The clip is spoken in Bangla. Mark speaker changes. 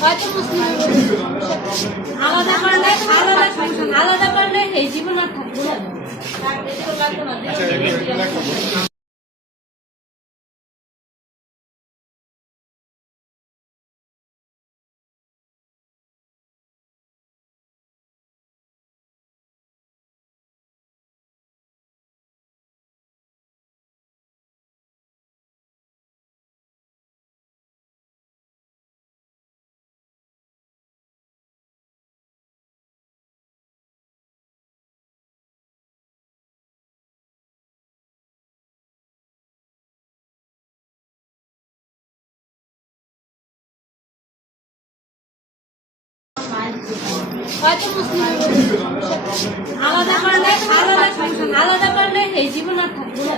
Speaker 1: হয়তো মুসলিম আলাদা করলে আলাদা আলাদা করলে এই জীবন আর থাকবে না। আলাদা করলে আলাদা আলাদা করলে এই জীবন আর থাকবে না।